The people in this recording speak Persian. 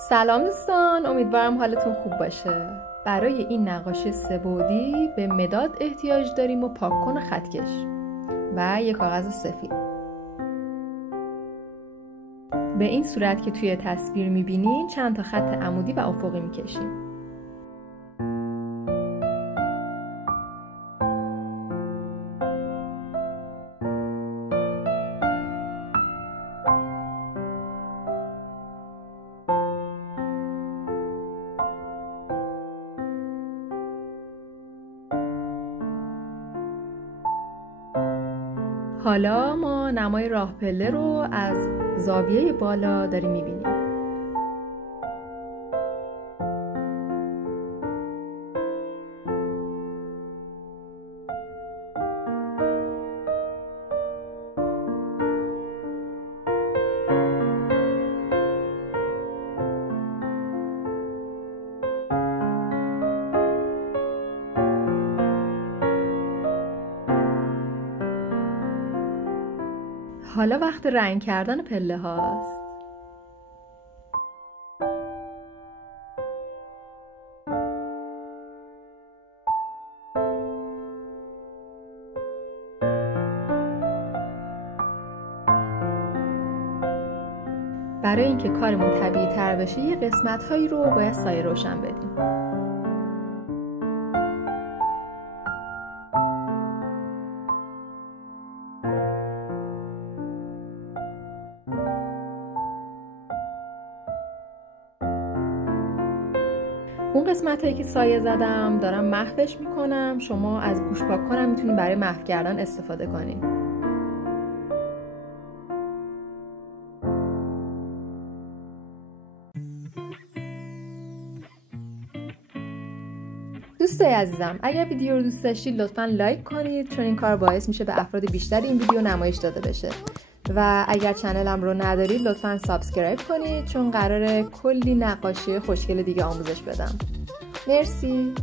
سلام دوستان، امیدوارم حالتون خوب باشه. برای این نقاشی 3 بعدی به مداد احتیاج داریم و پاک‌کن خطکش و یک کاغذ سفید. به این صورت که توی تصویر می‌بینین چند تا خط عمودی و افقی می‌کشیم. حالا ما نمای راه پله رو از زاویه بالا داریم می‌بینیم. حالا وقت رنگ کردن پله هاست. برای اینکه کارمون طبیعی تر بشه یه قسمت هایی رو باید سایه روشن بدیم. اون قسمت هایی که سایه زدم دارم محوش میکنم. شما از گوش پاک کنم میتونید برای محو کردن استفاده کنید. دوستای عزیزم، اگر ویدیو رو دوست داشتید لطفاً لایک کنید، چون این کار باعث میشه به افراد بیشتر این ویدیو نمایش داده بشه. و اگر چنلم رو ندارید لطفاً سابسکرایب کنید، چون قراره کلی نقاشی خوشگل دیگه آموزش بدم. مرسی.